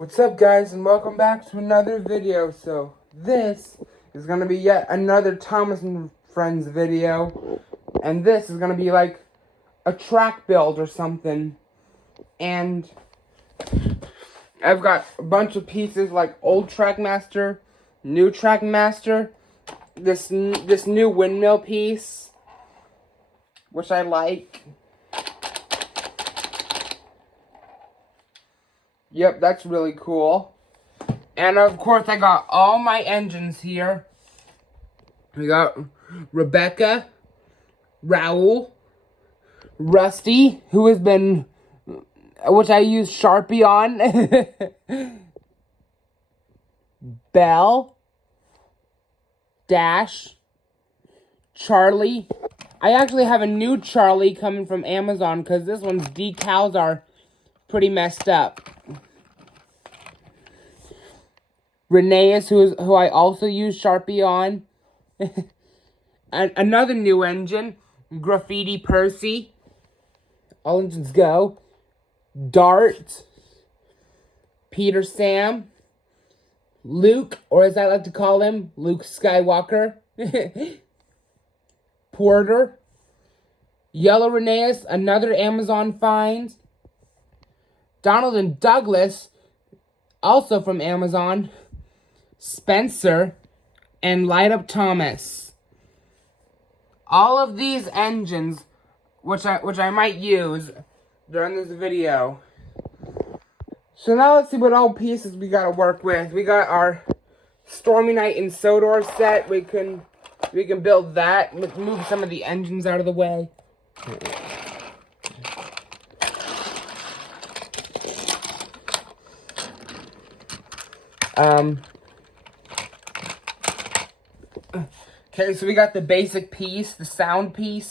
What's up, guys, and welcome back to another video. So this is gonna be yet another Thomas and Friends video, and this is gonna be like a track build or something. And I've got a bunch of pieces like old Trackmaster, new Trackmaster, this new windmill piece, which I like. Yep, that's really cool. And of course, I got all my engines here. We got Rebecca, Raoul, Rusty, which I use Sharpie on, Belle, Dash, Charlie. I actually have a new Charlie coming from Amazon because this one's decals are pretty messed up. Renee's, who I also use Sharpie on. And another new engine, Graffiti Percy. All engines go. Dart, Peter Sam, Luke, or as I like to call him, Luke Skywalker. Porter, Yellow Renee's, another Amazon find. Donald and Douglas, also from Amazon. Spencer, and Light Up Thomas. All of these engines, which I might use during this video. So now let's see what all pieces we gotta work with. We got our Stormy Night and Sodor set. We can build that. Move some of the engines out of the way. Okay, so we got the basic piece, the sound piece.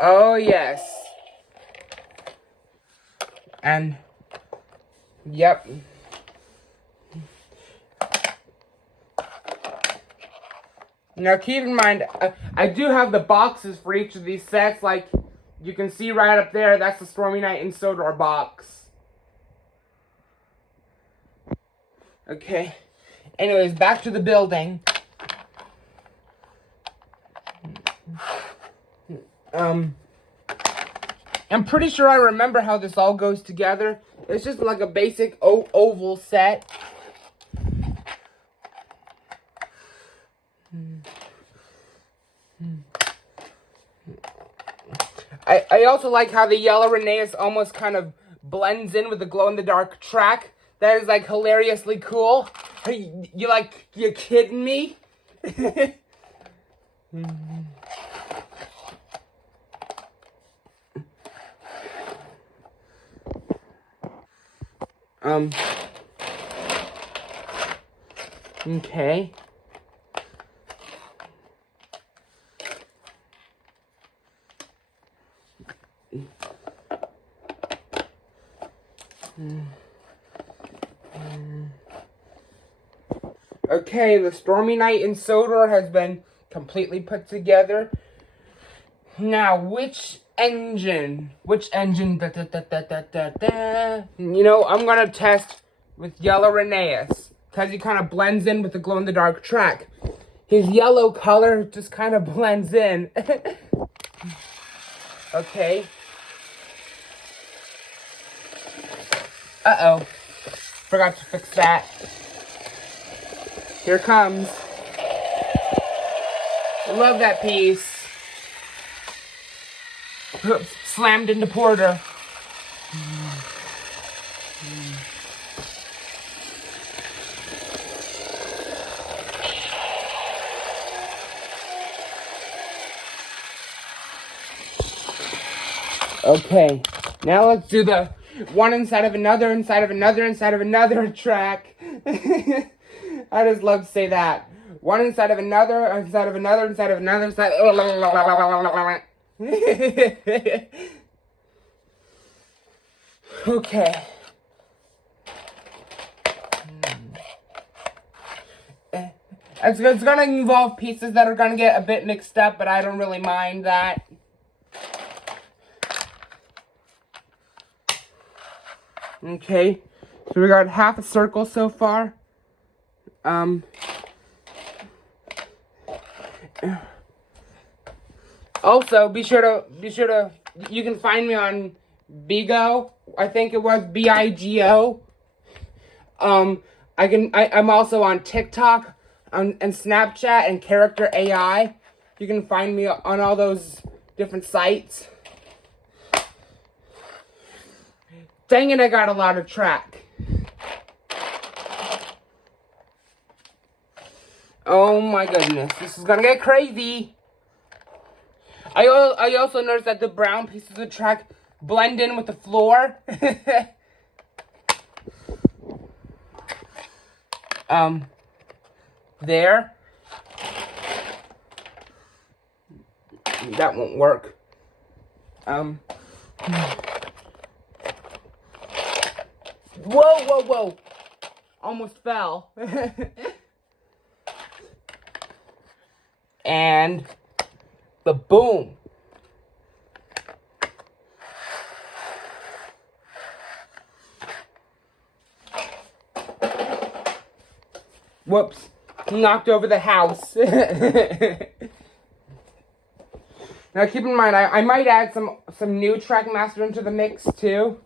Oh, yes. And, yep. Now, keep in mind, I do have the boxes for each of these sets. Like, you can see right up there, that's the Stormy Night and Sodor box. Okay. Anyways, back to the building. I'm pretty sure I remember how this all goes together. It's just like a basic oval set. I also like how the yellow Renee's almost kind of blends in with the glow-in-the-dark track. That is, like, hilariously cool. You kidding me? Okay. Okay, the Stormy Night and Sodor has been completely put together. Now, which engine? You know, I'm gonna test with Yellow Renee's, because he kind of blends in with the glow-in-the-dark track. His yellow color just kind of blends in. Okay. Uh-oh. Forgot to fix that. Here it comes. Love that piece. Oops, slammed into Porter. Okay, now let's do the one inside of another, inside of another, inside of another track. I just love to say that. One inside of another, inside of another, inside of another, inside. Okay. It's gonna involve pieces that are gonna get a bit mixed up, but I don't really mind that. Okay, so we got half a circle so far. Also, be sure to, you can find me on Bigo. I think it was Bigo. I'm also on TikTok, and Snapchat, and Character AI. You can find me on all those different sites. Dang it, I got a lot of track. Oh my goodness, this is gonna get crazy. I also noticed that the brown pieces of track blend in with the floor. There. That won't work. Whoa. Almost fell. And the boom. Whoops. Knocked over the house. Now keep in mind, I might add some new Trackmaster into the mix too.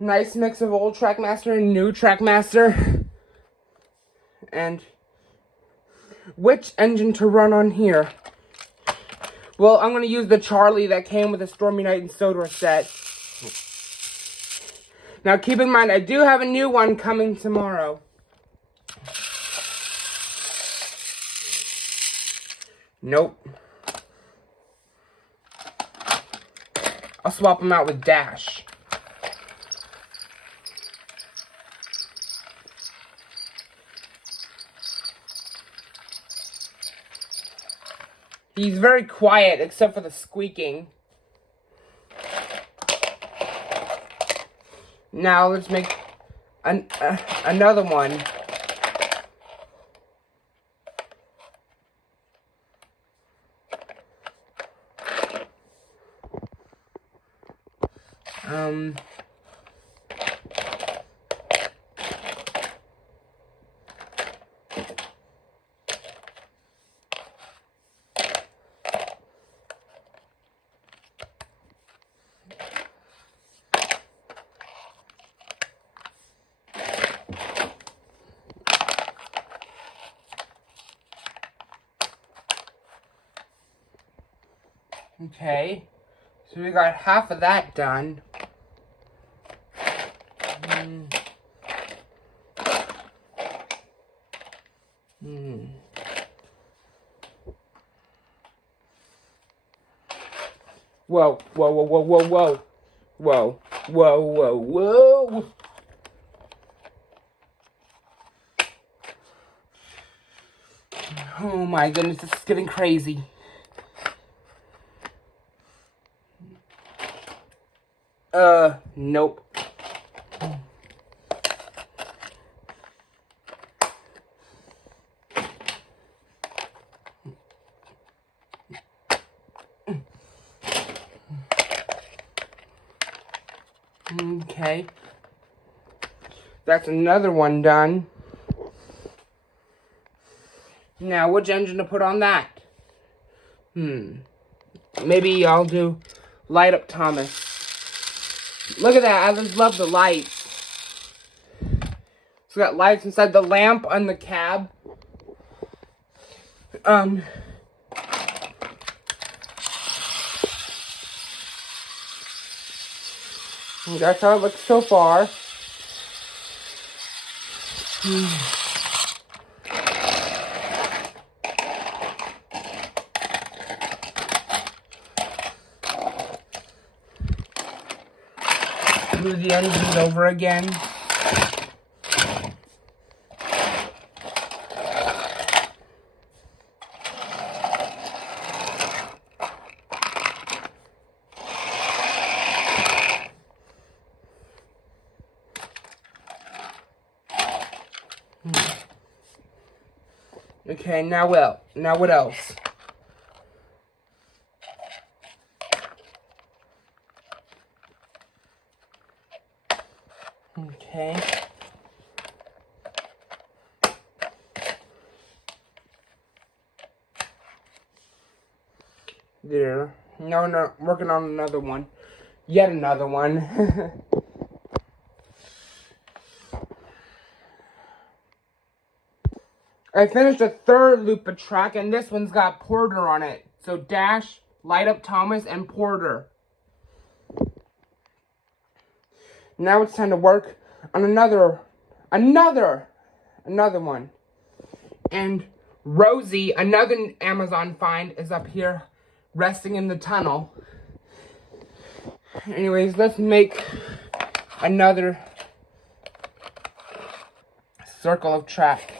Nice mix of old Trackmaster and new Trackmaster. And which engine to run on here? Well, I'm going to use the Charlie that came with the Stormy Night and Sodor set. Now keep in mind, I do have a new one coming tomorrow. Nope. I'll swap them out with Dash. He's very quiet, except for the squeaking. Now let's make another one. Okay, so we got half of that done. Whoa. Oh my goodness, this is getting crazy. Nope. Okay. That's another one done. Now, which engine to put on that? Maybe I'll do Light Up Thomas. Look at that, I just love the lights. It's got lights inside the lamp on the cab. That's how it looks so far. Do the engines over again. Okay, now what else? there. No, working on another one. Yet another one. I finished a third loop of track, and this one's got Porter on it. So Dash, Light Up Thomas, and Porter. Now it's time to work on another one. And Rosie, another Amazon find, is up here resting in the tunnel. Anyways, let's make another circle of track.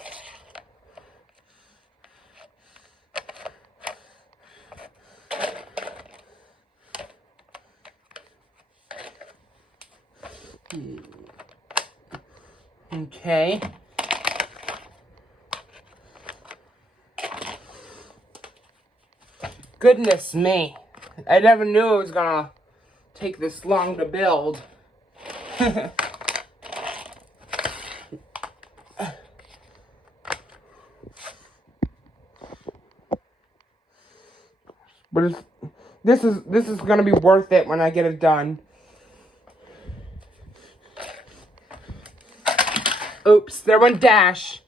Okay. Goodness me. I never knew it was gonna take this long to build. But this is gonna be worth it when I get it done. Oops, there went Dash.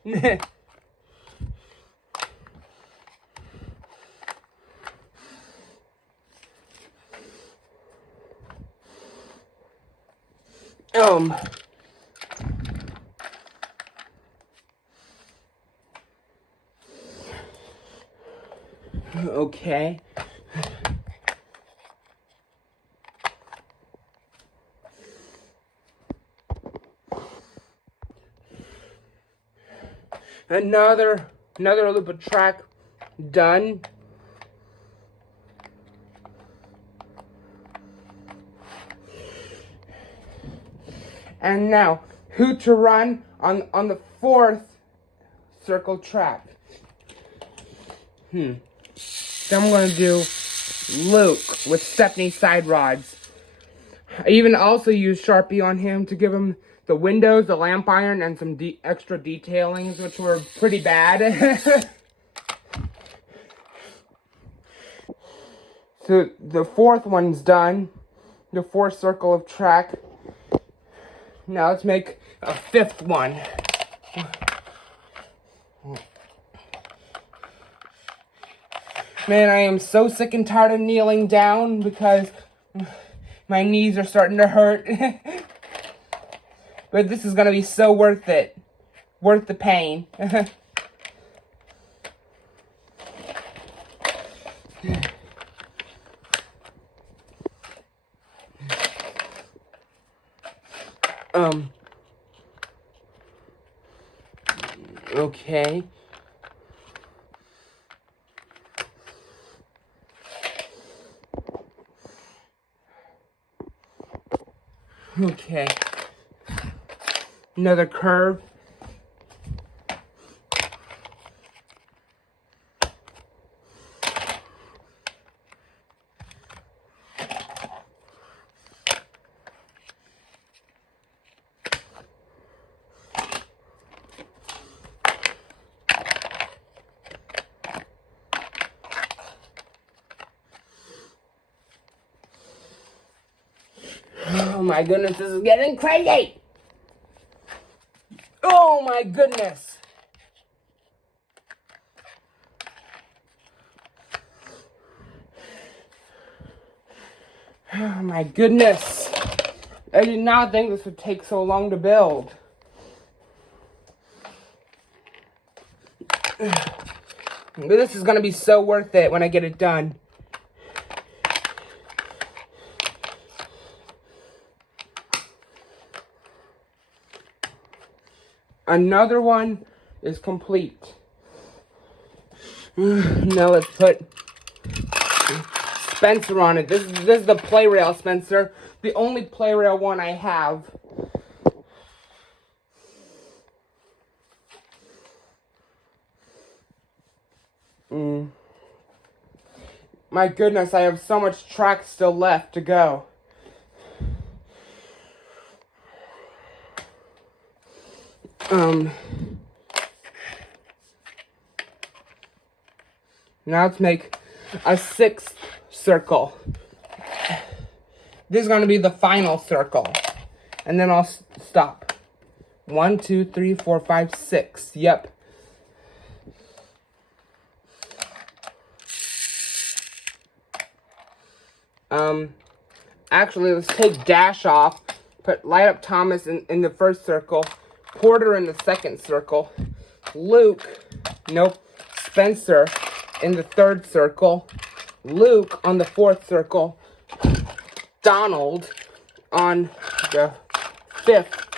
Okay. Another loop of track done. And now, who to run on the fourth circle track? So I'm going to do Luke with Stephanie side rods. I even also used Sharpie on him to give him the windows, the lamp iron, and some extra detailings, which were pretty bad. So the fourth one's done. The fourth circle of track. Now let's make a fifth one. Man, I am so sick and tired of kneeling down because my knees are starting to hurt. But this is going to be so worth it. Worth the pain. Okay. Okay. Another curve. Oh my goodness, this is getting crazy! Oh my goodness! Oh my goodness! I did not think this would take so long to build. But this is gonna be so worth it when I get it done. Another one is complete. Now let's put Spencer on it. This is the play rail Spencer. The only play rail one I have. My goodness, I have so much track still left to go. Now let's make a sixth circle. This is going to be the final circle. And then I'll stop. 1, 2, 3, 4, 5, 6. Yep. Actually, let's take Dash off. Put Light Up Thomas in the first circle. Porter in the second circle. Luke, nope, Spencer in the third circle. Luke on the fourth circle. Donald on the fifth.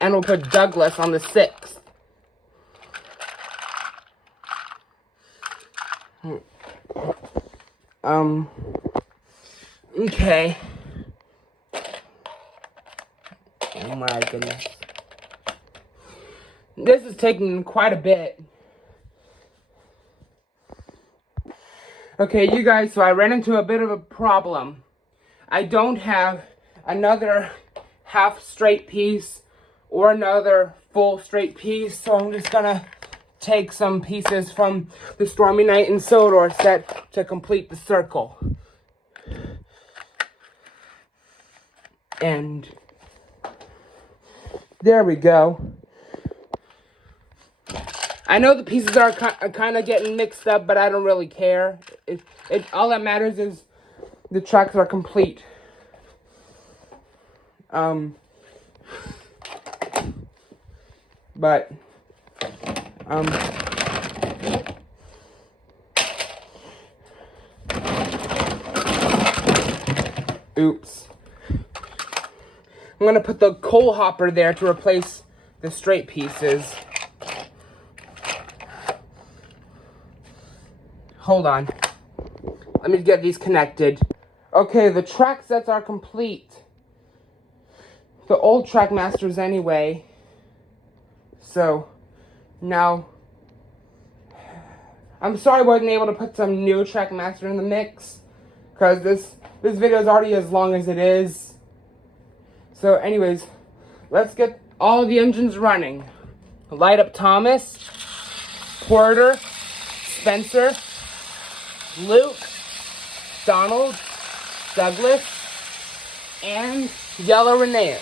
And we'll put Douglas on the sixth. Okay. Oh my goodness. This is taking quite a bit. Okay, you guys, so I ran into a bit of a problem. I don't have another half straight piece or another full straight piece, so I'm just gonna take some pieces from the Stormy Night and Sodor set to complete the circle. And there we go. I know the pieces are kind of getting mixed up, but I don't really care. All that matters is the tracks are complete. But oops. I'm gonna put the coal hopper there to replace the straight pieces. Hold on. Let me get these connected. Okay, the track sets are complete. The old Trackmasters anyway. So, now, I'm sorry I wasn't able to put some new Trackmaster in the mix. Because this video is already as long as it is. So, anyways, let's get all the engines running. Light Up Thomas, Porter, Spencer, Luke, Donald, Douglas, and Yellow Renee.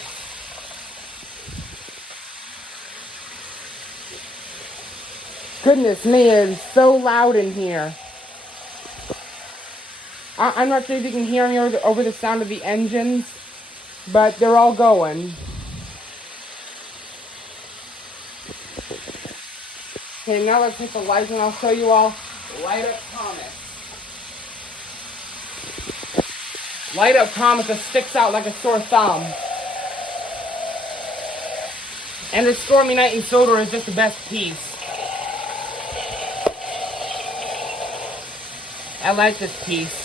Goodness me, it is so loud in here. I'm not sure if you can hear me over the sound of the engines, but they're all going. Okay, now let's hit the lights and I'll show you all Light Up Thomas. Light Up Thomas that sticks out like a sore thumb. And the Stormy Night and Sodor is just the best piece. I like this piece.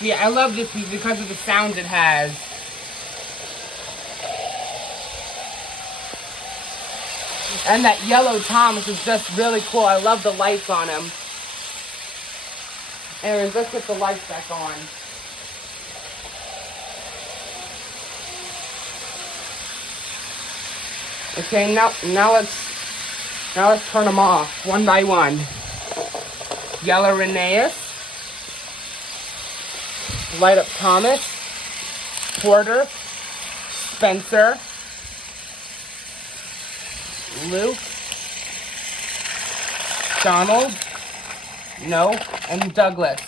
Yeah, I love this piece because of the sounds it has. And that yellow Thomas is just really cool. I love the lights on him. Anyways, let's get the lights back on. Okay, now let's turn them off one by one. Yellow Reneus, Light Up Thomas, Porter, Spencer, Luke, Donald, and Douglas.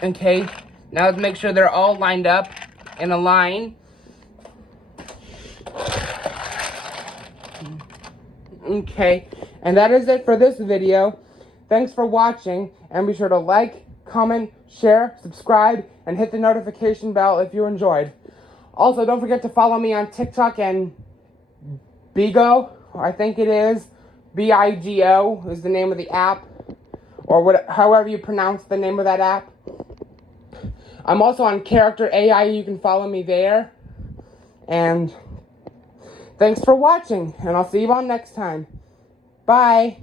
Okay, now let's make sure they're all lined up in a line. Okay, and that is it for this video. Thanks for watching, and be sure to like, comment, share, subscribe, and hit the notification bell if you enjoyed. Also, don't forget to follow me on TikTok and Bigo, I think it is. Bigo is the name of the app, or however you pronounce the name of that app. I'm also on Character AI, you can follow me there. And thanks for watching, and I'll see you all next time. Bye.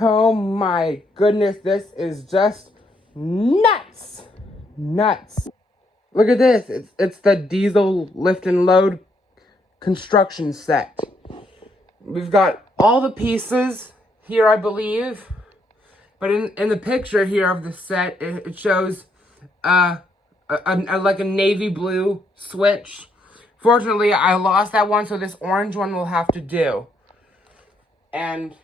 Oh my goodness, this is just nuts. Nuts. Look at this. It's the diesel lift and load construction set. We've got all the pieces here, I believe. But in the picture here of the set, it shows like a navy blue switch. Fortunately, I lost that one, so this orange one will have to do. And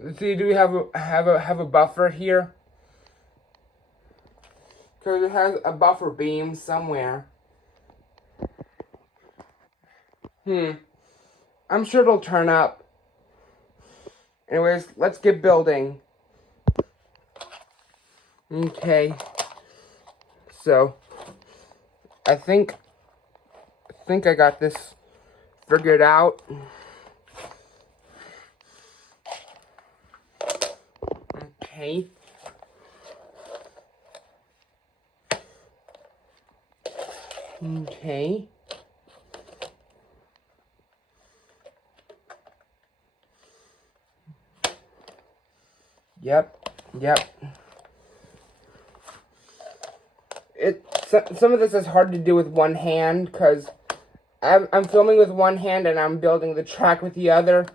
let's see, do we have a buffer here? Because it has a buffer beam somewhere. I'm sure it'll turn up. Anyways, let's get building. Okay. So, I think I got this figured out. Okay. Okay. Yep. Some of this is hard to do with one hand because I'm filming with one hand and I'm building the track with the other.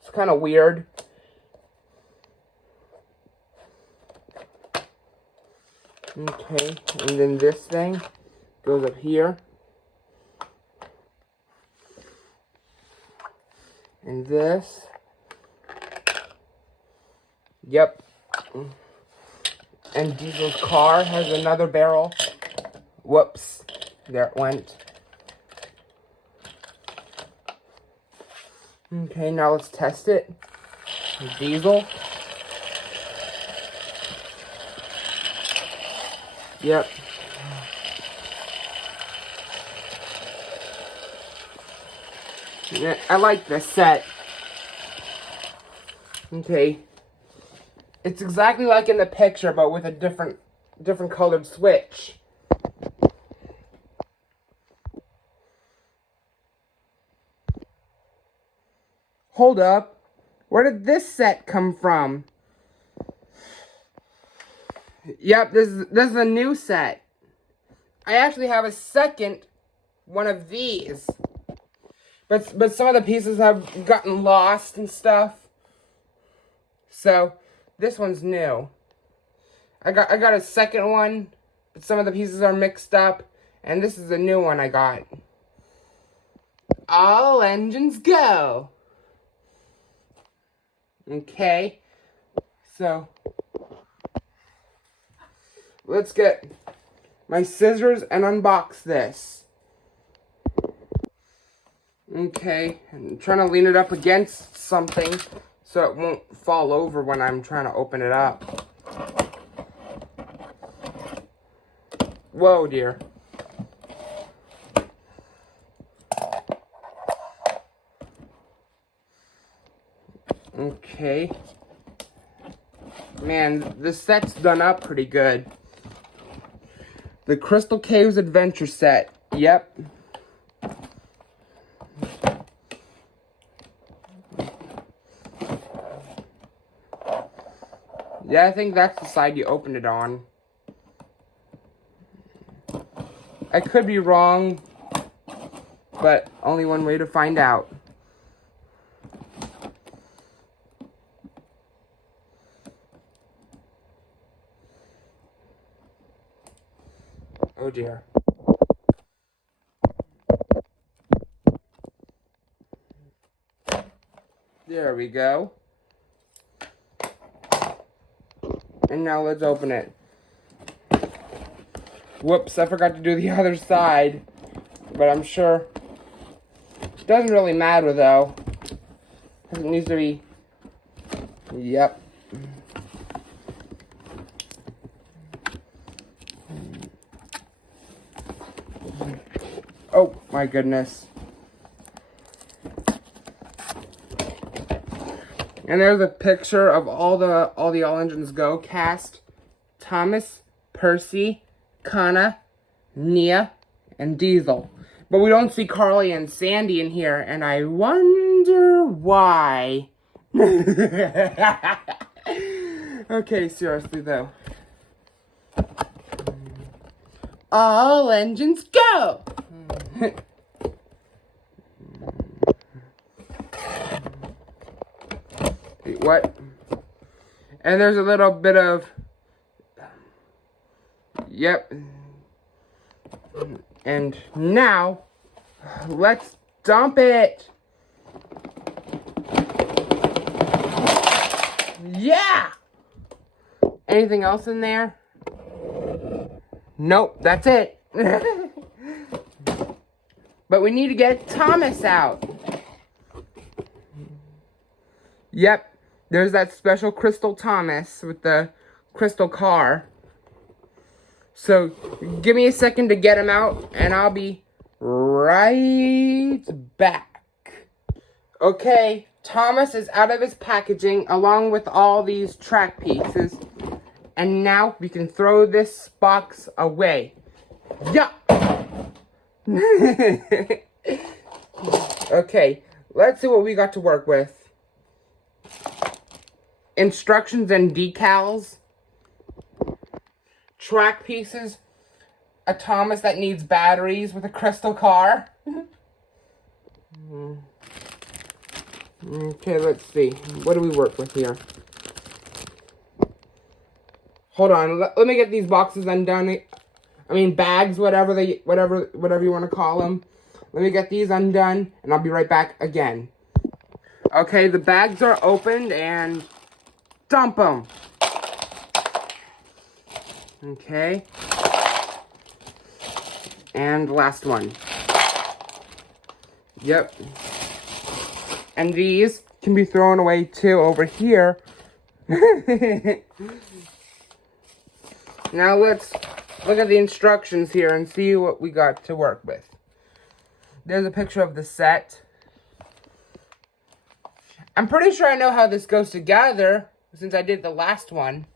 It's kind of weird. Okay, and then this thing goes up here. And this. Yep. And Diesel's car has another barrel. Whoops. There it went. Okay, now let's test it. Diesel. Yep. Yeah, I like this set. Okay. It's exactly like in the picture, but with a different colored switch. Hold up. Where did this set come from? Yep, this is a new set. I actually have a second one of these. But some of the pieces have gotten lost and stuff. So this one's new. I got a second one, but some of the pieces are mixed up, and this is the new one I got. All engines go. Okay. So let's get my scissors and unbox this. Okay, I'm trying to lean it up against something so it won't fall over when I'm trying to open it up. Whoa, dear. Okay. Man, this set's done up pretty good. The Crystal Caves Adventure set. Yep. Yeah, I think that's the side you open it on. I could be wrong, but only one way to find out. Oh dear. There we go. And now let's open it. Whoops, I forgot to do the other side. But I'm sure it doesn't really matter though. Because it needs to be. Yep. Oh my goodness. And there's a picture of all the All Engines Go cast. Thomas, Percy, Kana, Nia, and Diesel. But we don't see Carly and Sandy in here, and I wonder why. Okay, seriously though. All engines go! What? And there's a little bit of... Yep. And now, let's dump it! Yeah! Anything else in there? Nope, that's it. But we need to get Thomas out. Yep, there's that special Crystal Thomas with the crystal car. So, give me a second to get him out, and I'll be right back. Okay, Thomas is out of his packaging, along with all these track pieces. And now we can throw this box away. Yeah! Okay, let's see what we got to work with. Instructions and decals. Track pieces. A Thomas that needs batteries with a crystal car. Okay, let's see. What do we work with here? Hold on. Let me get these boxes undone. I mean, bags, whatever you want to call them. Let me get these undone, and I'll be right back again. Okay, the bags are opened, and dump them. Okay. And the last one. Yep. And these can be thrown away, too, over here. Now let's look at the instructions here and see what we got to work with. There's a picture of the set. I'm pretty sure I know how this goes together, since I did the last one.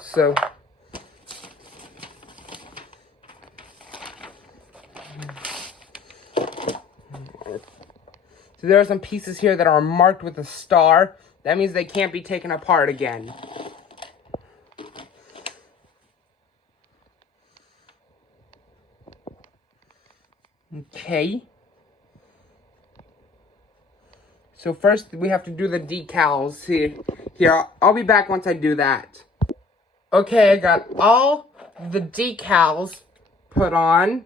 So there are some pieces here that are marked with a star. That means they can't be taken apart again. Okay. So first we have to do the decals here. I'll be back once I do that. Okay, I got all the decals put on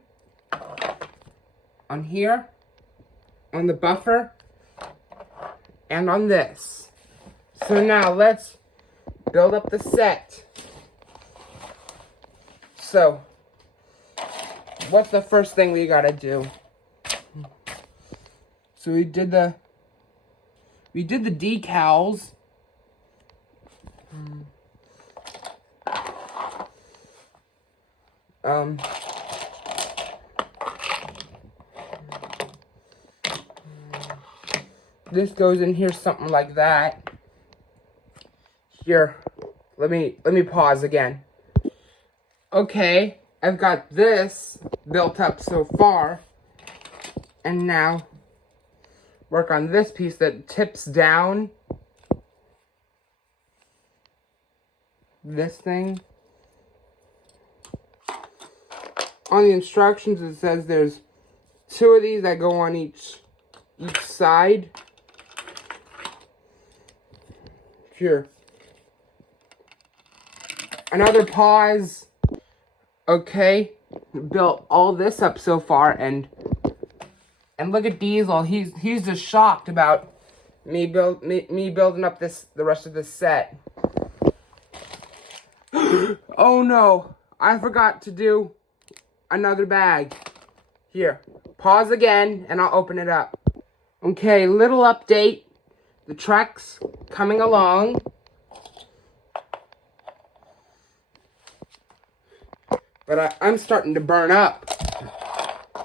here, on the buffer, and on this. So now let's build up the set. So, what's the first thing we gotta do? So we did the decals. This goes in here something like that. Here, let me pause again. Okay, I've got this built up so far, and now work on this piece that tips down. This thing. On the instructions it says there's 2 of these that go on each side. Here. Another pause. Okay. Built all this up so far, and look at Diesel. He's just shocked about me building up the rest of this set. Oh no, I forgot to do another bag. Here, pause again, and I'll open it up. Okay, little update. The truck's coming along. But I'm starting to burn up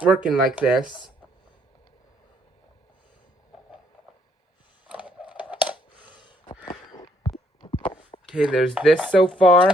working like this. Okay, there's this so far.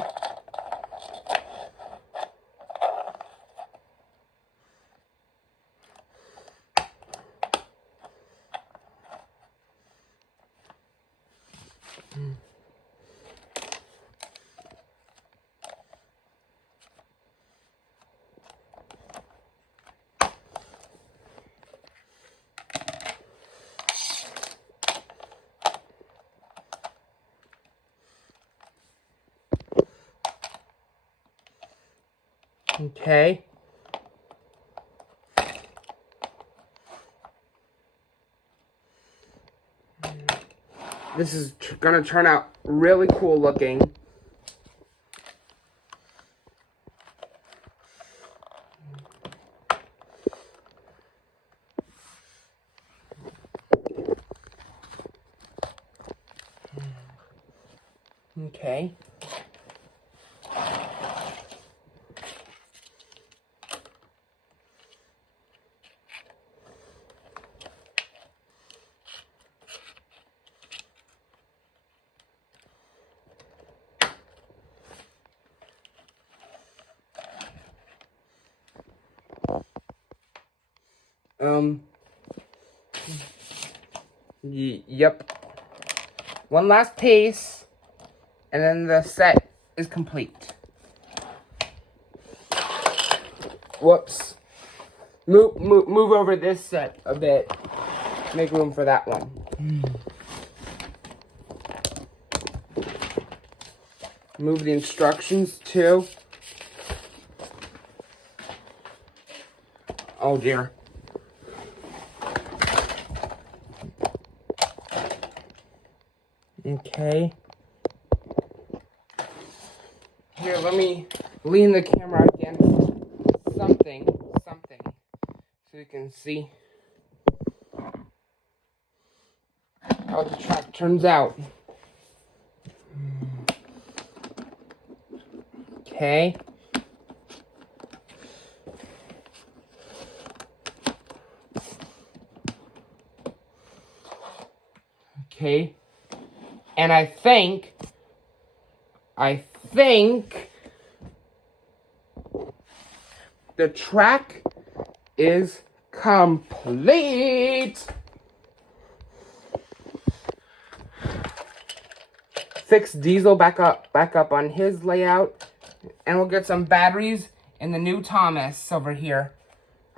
Okay. This is gonna turn out really cool looking. Okay. Yep. One last piece, and then the set is complete. Whoops. Move over this set a bit. Make room for that one. Move the instructions too. Oh dear. Okay. Here, let me lean the camera against something, so you can see how the track turns out. Okay. Okay. And I think the track is complete. Fix Diesel back up on his layout, and we'll get some batteries in the new Thomas over here.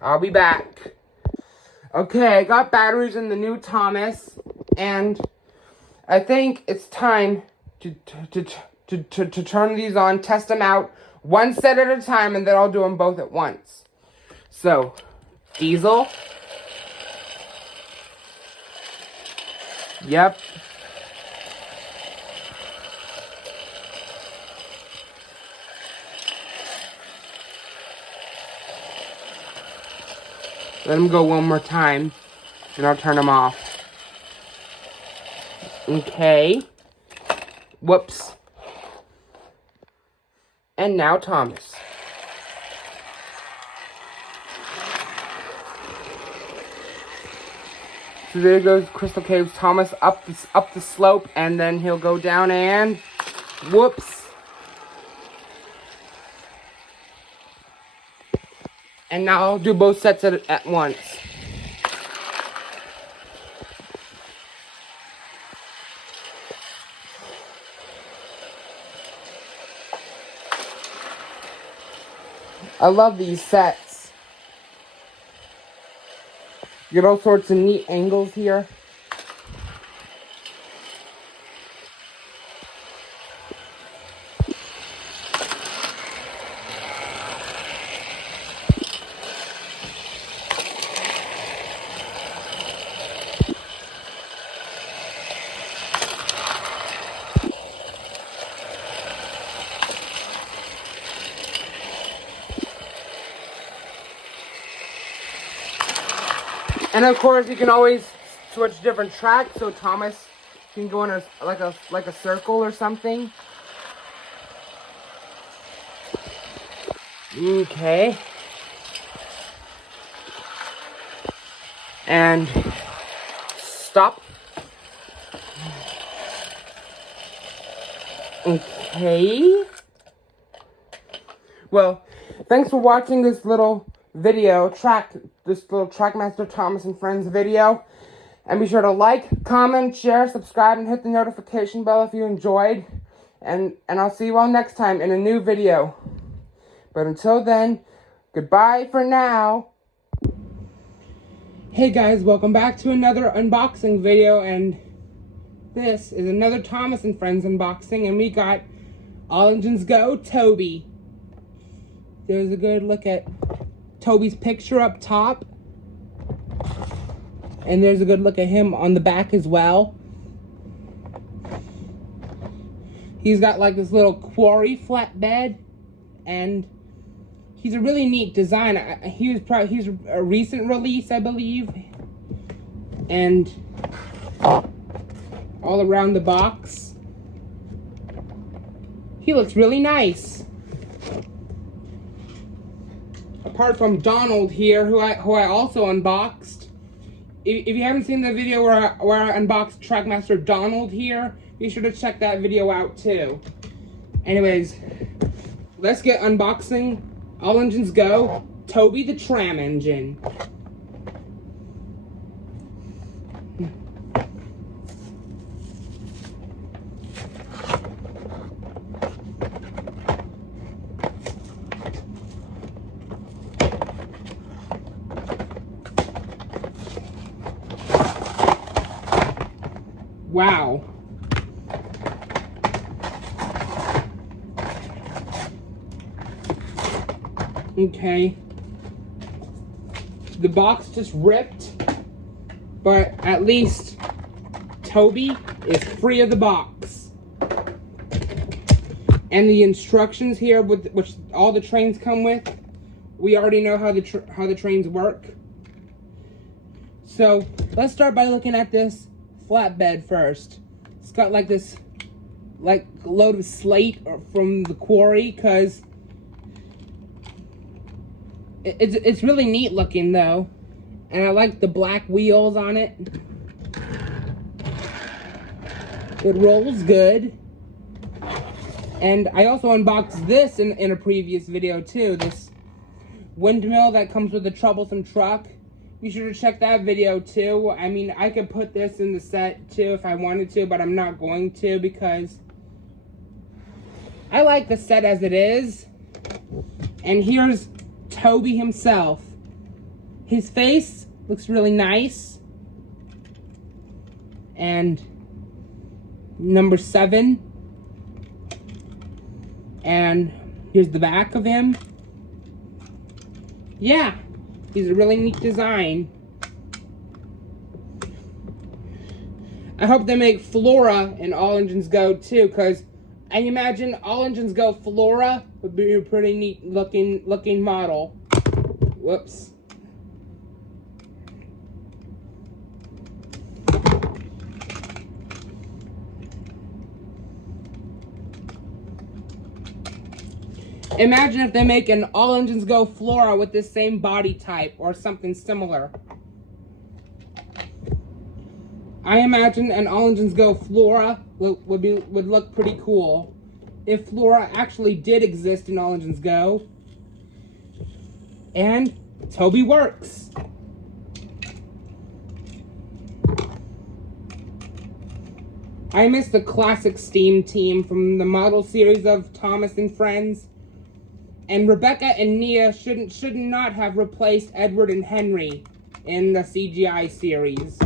I'll be back. Okay, I got batteries in the new Thomas, and I think it's time to turn these on, test them out, one set at a time, and then I'll do them both at once. So, Diesel. Yep. Let them go one more time, and I'll turn them off. Okay. Whoops. And now Thomas. So there goes Crystal Caves Thomas up the slope, and then he'll go down and whoops. And now I'll do both sets at once. I love these sets. You get all sorts of neat angles here. And of course, you can always switch different tracks, so Thomas can go in like a circle or something. Okay. And stop. Okay. Well, thanks for watching this little video, this little Trackmaster Thomas and Friends video. And be sure to like, comment, share, subscribe, and hit the notification bell if you enjoyed. And I'll see you all next time in a new video. But until then, goodbye for now. Hey guys, welcome back to another unboxing video, and this is another Thomas and Friends unboxing, and we got All Engines Go, Toby. There's a good look at Toby's picture up top, and there's a good look at him on the back as well. He's got like this little quarry flatbed, and he's a really neat design. He's a recent release, I believe. And all around the box, he looks really nice. Apart from Donald here, who I also unboxed. If you haven't seen the video where I unboxed Trackmaster Donald here, be sure to check that video out too. Anyways, let's get unboxing All Engines Go, Toby the Tram Engine. Wow. Okay. The box just ripped, but at least Toby is free of the box. And the instructions here, which all the trains come with, we already know how the trains work. So let's start by looking at this flatbed first. It's got like this load of slate from the quarry, because it's really neat looking though, and I like the black wheels on it. It rolls good. And I also unboxed this in a previous video too, this windmill that comes with a troublesome truck. Be sure to check that video too. I mean, I could put this in the set too if I wanted to, but I'm not going to because I like the set as it is. And here's Toby himself. His face looks really nice. And number 7. And here's the back of him. Yeah. He's a really neat design. I hope they make Flora in All Engines Go too, because I imagine All Engines Go Flora would be a pretty neat looking model. Whoops. Imagine if they make an All Engines Go Flora with this same body type or something similar. I imagine an All Engines Go Flora would look pretty cool if Flora actually did exist in All Engines Go. And Toby works. I miss the classic Steam team from the model series of Thomas and Friends. And Rebecca and Nia should not have replaced Edward and Henry in the CGI series.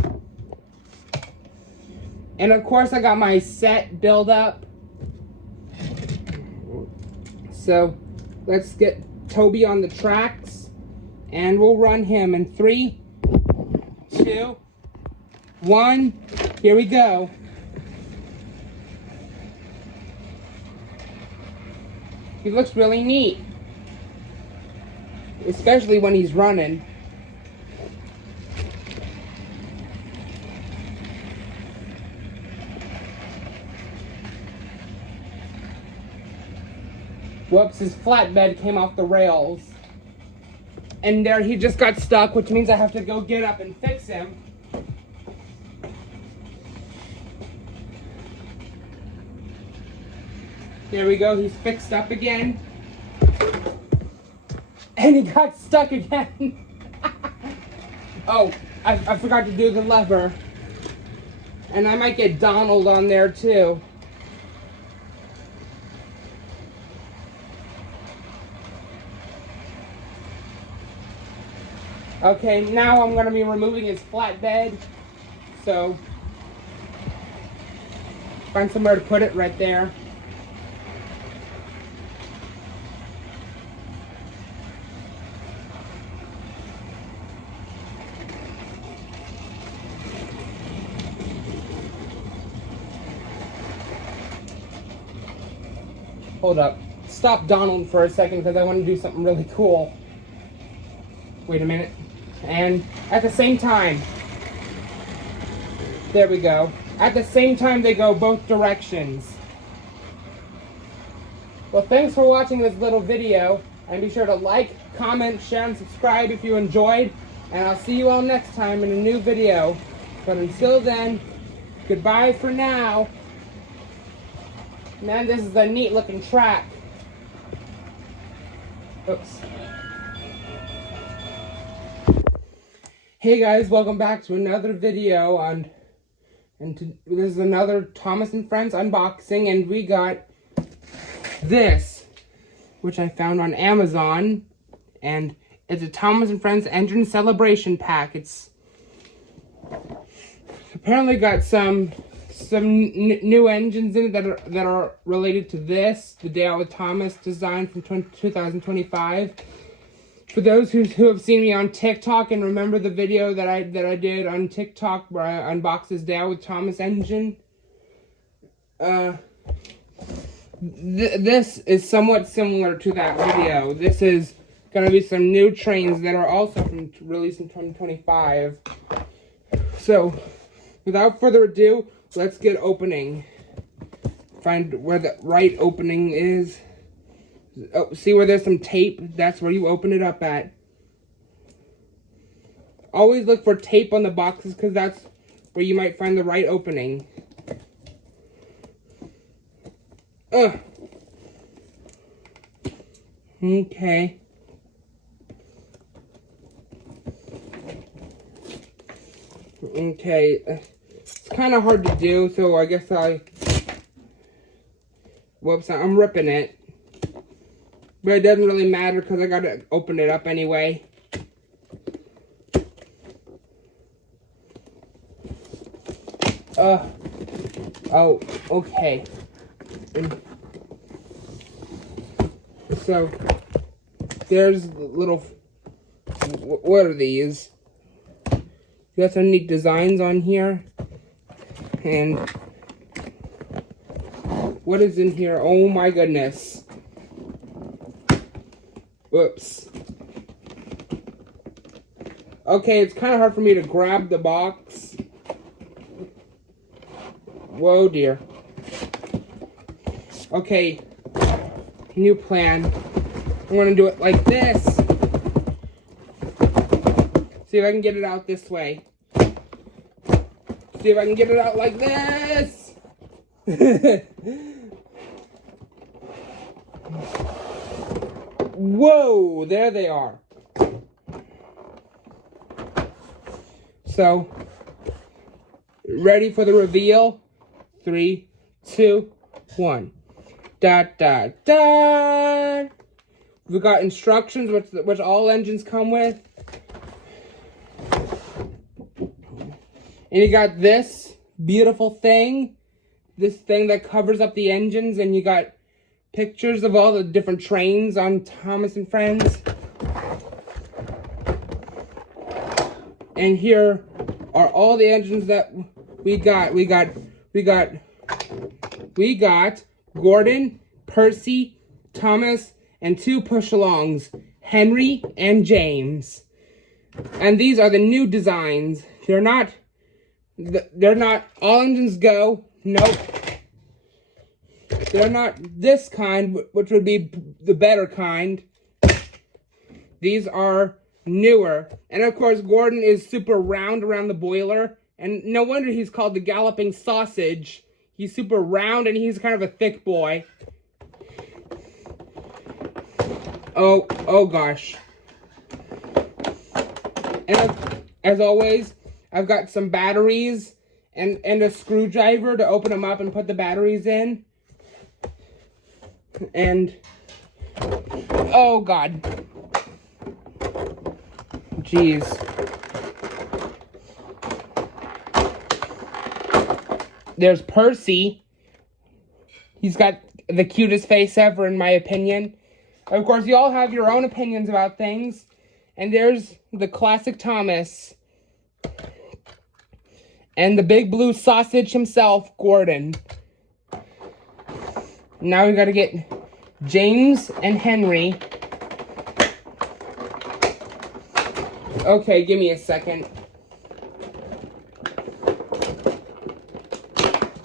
And of course I got my set build up. So let's get Toby on the tracks and we'll run him in 3, 2, 1. Here we go. He looks really neat. Especially when he's running. Whoops, his flatbed came off the rails. And there he just got stuck, which means I have to go get up and fix him. There we go, he's fixed up again. And he got stuck again. Oh, I forgot to do the lever. And I might get Donald on there too. Okay, now I'm going to be removing his flatbed. So, find somewhere to put it right there. Hold up. Stop Donald for a second because I want to do something really cool. Wait a minute. And at the same time, there we go. At the same time, they go both directions. Well, thanks for watching this little video. And be sure to like, comment, share, and subscribe if you enjoyed. And I'll see you all next time in a new video. But until then, goodbye for now. Man, this is a neat looking track. Oops. Hey guys, welcome back to another video this is another Thomas and Friends unboxing, and we got this, which I found on Amazon, and it's a Thomas and Friends engine celebration pack. It's apparently got some new engines in it that are related to this, the Day Out with Thomas design from 2025. For those who have seen me on TikTok and remember the video that I did on TikTok where I unboxed this Day Out with Thomas engine, this is somewhat similar to that video. This is going to be some new trains that are also released in 2025. So, without further ado, let's get opening. Find where the right opening is. Oh, see where there's some tape? That's where you open it up at. Always look for tape on the boxes because that's where you might find the right opening. Okay. Okay. It's kind of hard to do, so I guess whoops, I'm ripping it. But it doesn't really matter because I gotta open it up anyway. Oh, okay. So, there's little, what are these? Got some neat designs on here. And, what is in here? Oh my goodness. Whoops. Okay, it's kind of hard for me to grab the box. Whoa, dear. Okay. New plan. I'm going to do it like this. See if I can get it out this way. See if I can get it out like this. Whoa, there they are. So, ready for the reveal? 3, 2, 1. Dot, dot, dot. We got instructions, which all engines come with. And you got this beautiful thing. This thing that covers up the engines, and you got pictures of all the different trains on Thomas and Friends. And here are all the engines that we got. We got Gordon, Percy, Thomas, and 2 push-alongs, Henry and James. And these are the new designs. They're not all engines go. Nope. They're not this kind, which would be the better kind. These are newer. And of course, Gordon is super round around the boiler. And no wonder he's called the Galloping Sausage. He's super round and he's kind of a thick boy. Oh gosh. And as always, I've got some batteries and a screwdriver to open them up and put the batteries in. And oh God, jeez. There's Percy. He's got the cutest face ever, in my opinion. Of course, you all have your own opinions about things. And there's the classic Thomas. And the big blue sausage himself, Gordon. Now we gotta get James and Henry. Okay, give me a second.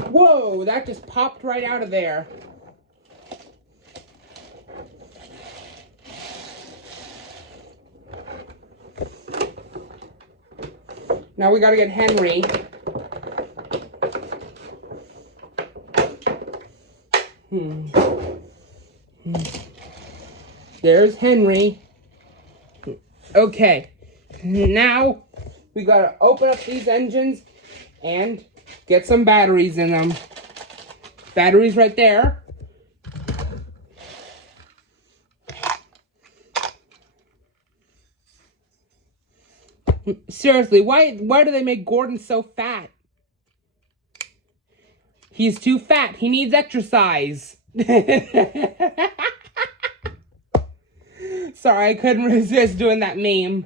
Whoa, that just popped right out of there. Now we gotta get Henry. There's Henry. Okay, now we gotta open up these engines and get some batteries in them. Batteries right there. Seriously, why do they make Gordon so fat? He's too fat. He needs exercise. Sorry, I couldn't resist doing that meme.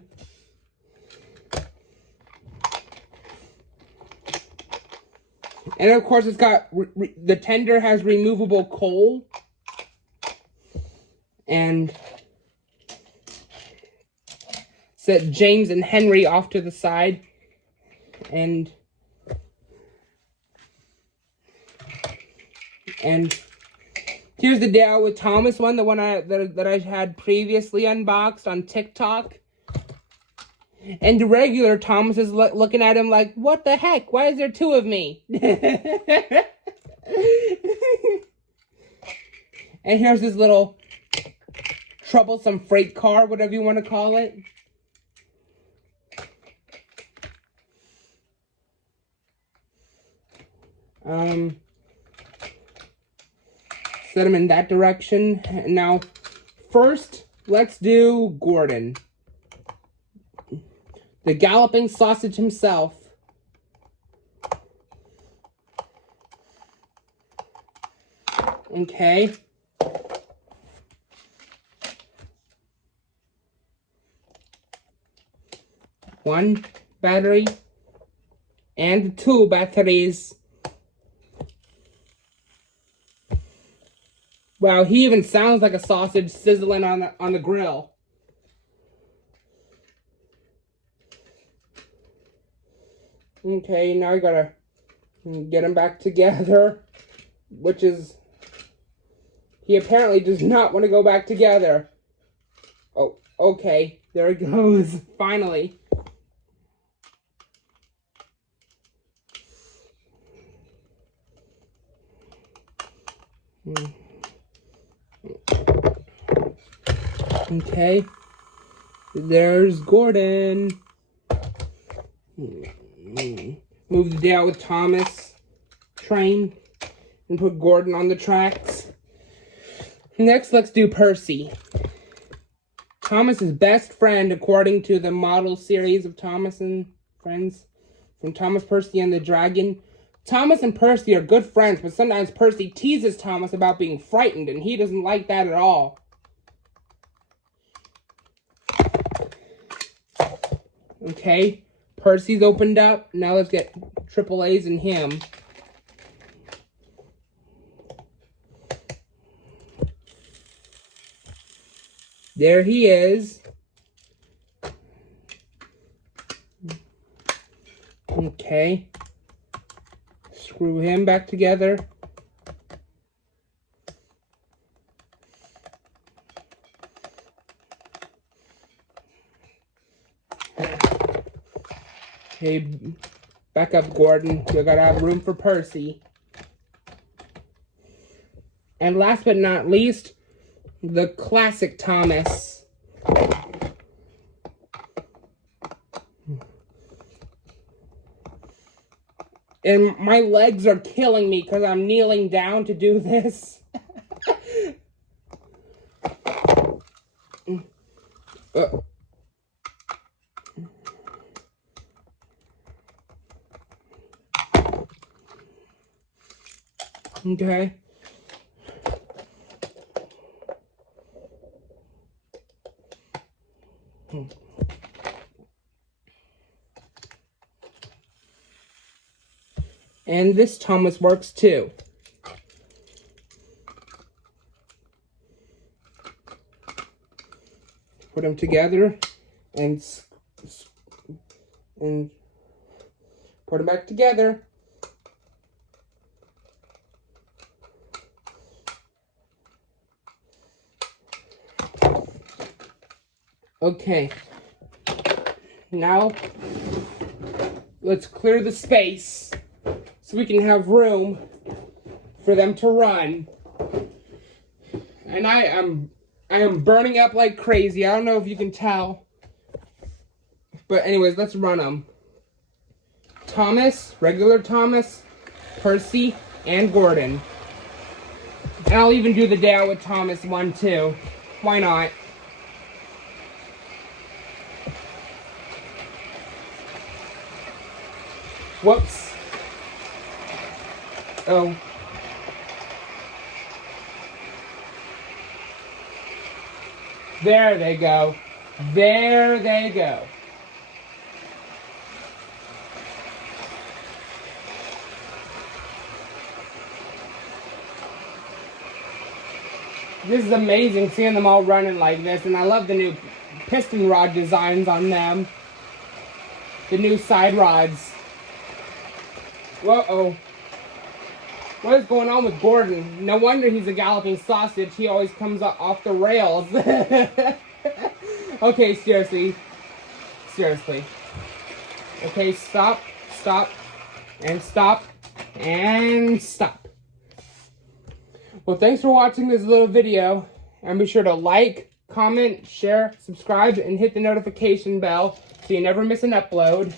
And of course, it's got, the tender has removable coal. And set James and Henry off to the side. And here's the Day Out with Thomas one, the one that I had previously unboxed on TikTok. And the regular Thomas is looking at him like, what the heck? Why is there two of me? And here's this little troublesome freight car, whatever you want to call it. Set him in that direction. Now, first, let's do Gordon. The galloping sausage himself. Okay. One battery and two batteries. Wow, he even sounds like a sausage sizzling on the grill. Okay, now I gotta get him back together, which is, he apparently does not want to go back together. Oh, okay, there it goes, finally. Okay, there's Gordon. Move the Day Out with Thomas train and put Gordon on the tracks. Next, let's do Percy. Thomas's best friend, according to the model series of Thomas and Friends, from Thomas, Percy, and the Dragon. Thomas and Percy are good friends, but sometimes Percy teases Thomas about being frightened, and he doesn't like that at all. Okay, Percy's opened up. Now let's get triple A's in him. There he is. Okay. Screw him back together. Okay, back up, Gordon. You gotta have room for Percy. And last but not least, the classic Thomas. And my legs are killing me because I'm kneeling down to do this. Okay. And this Thomas works too. Put them together and put them back together. Okay. Now let's clear the space so we can have room for them to run. And I am burning up like crazy. I don't know if you can tell. But anyways, let's run them. Thomas, regular Thomas, Percy, and Gordon. And I'll even do the day out with Thomas one too. Why not? Whoops. Oh. There they go. There they go. This is amazing seeing them all running like this, and I love the new piston rod designs on them. The new side rods. Whoa-oh. What is going on with Gordon? No wonder he's a galloping sausage. He always comes off the rails. Okay, seriously. Seriously. Okay, stop, stop, and stop, and stop. Well, thanks for watching this little video. And be sure to like, comment, share, subscribe, and hit the notification bell so you never miss an upload.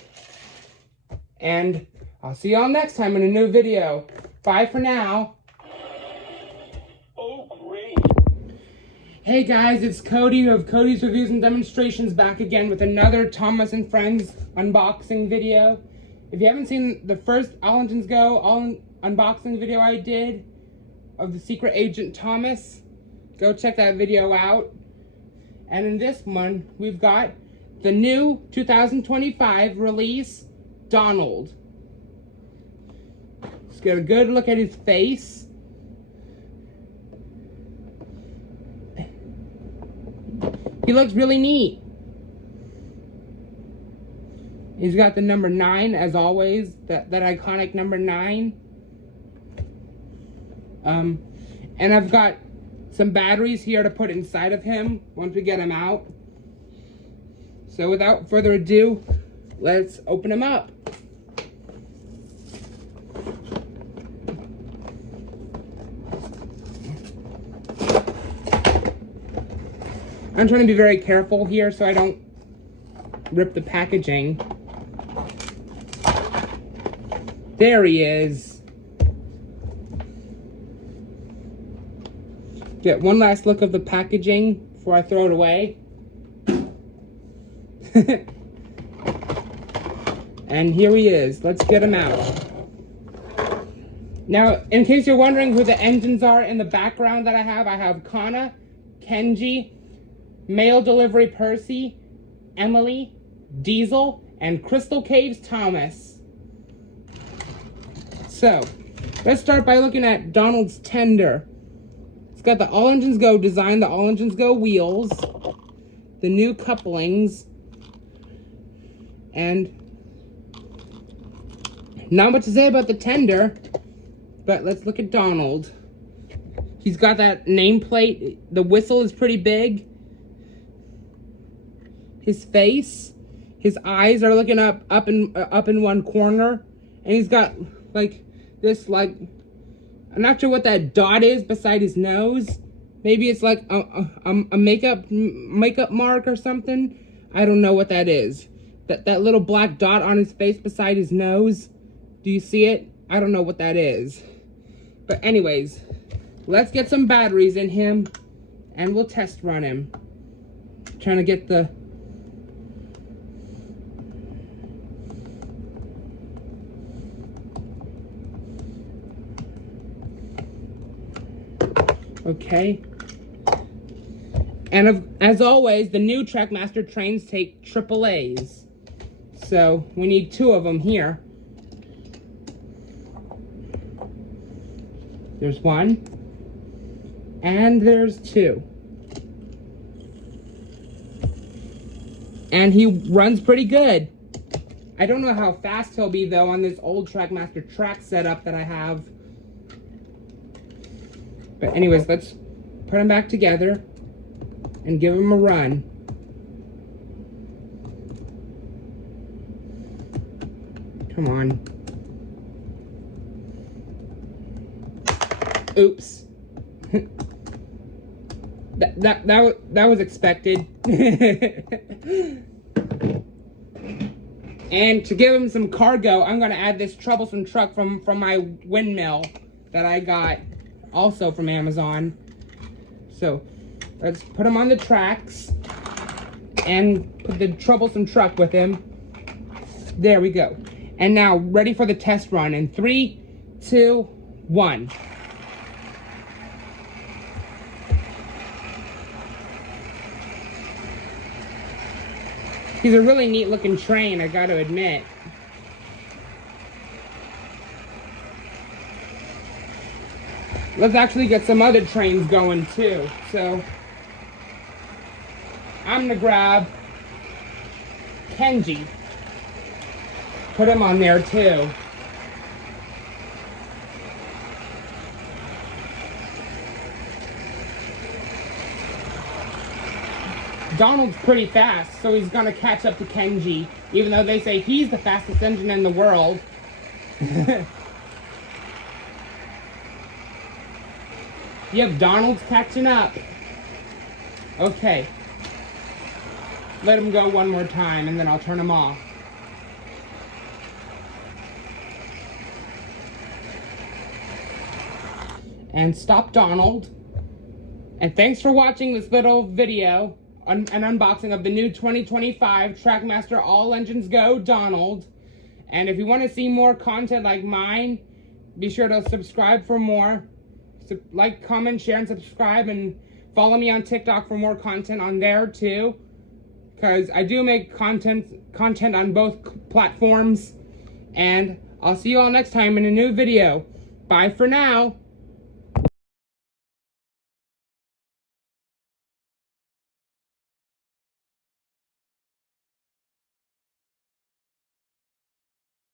And I'll see y'all next time in a new video. Bye for now. Oh, great. Hey guys, it's Cody of Cody's Reviews and Demonstrations back again with another Thomas and Friends unboxing video. If you haven't seen the first All Engines Go unboxing video I did of the Secret Agent Thomas, go check that video out. And in this one, we've got the new 2025 release, Donald. Let's get a good look at his face. He looks really neat. He's got the number 9 as always, that iconic number 9. And I've got some batteries here to put inside of him once we get him out. So without further ado, let's open him up. I'm trying to be very careful here so I don't rip the packaging. There he is. Get one last look of the packaging before I throw it away. And here he is. Let's get him out. Now, in case you're wondering who the engines are in the background that I have Kana, Kenji, Mail Delivery Percy, Emily, Diesel, and Crystal Caves Thomas. So, let's start by looking at Donald's tender. It's got the All Engines Go design, the All Engines Go wheels, the new couplings, and not much to say about the tender, but let's look at Donald. He's got that nameplate. The whistle is pretty big. His face, his eyes are looking up in one corner, and he's got like this, like, I'm not sure what that dot is beside his nose. Maybe it's like a makeup mark or something. I don't know what that is. That little black dot on his face beside his nose. Do you see it? I don't know what that is. But anyways, let's get some batteries in him and we'll test run him. Trying to get the... Okay. And as always, the new Trackmaster trains take AAAs. So we need 2 of them here. There's 1. And there's 2. And he runs pretty good. I don't know how fast he'll be though on this old Trackmaster track setup that I have. But anyways, let's put them back together and give him a run. Come on. Oops. that was expected. And to give him some cargo, I'm gonna add this troublesome truck from my windmill that I got also from Amazon. So let's put him on the tracks and put the troublesome truck with him. There we go. And now ready for the test run in 3, 2, 1. He's a really neat looking train, I gotta admit. Let's actually get some other trains going too. So I'm gonna grab Kenji. Put him on there too. Donald's pretty fast, so he's gonna catch up to Kenji, even though they say he's the fastest engine in the world. Yep, Donald's catching up. Okay. Let him go one more time, and then I'll turn him off. And stop Donald. And thanks for watching this little video, an unboxing of the new 2025 Trackmaster All Engines Go Donald. And if you want to see more content like mine, be sure to subscribe for more. Like, comment, share, and subscribe, and follow me on TikTok for more content on there too, because I do make content on both platforms. And I'll see you all next time in a new video. Bye for now.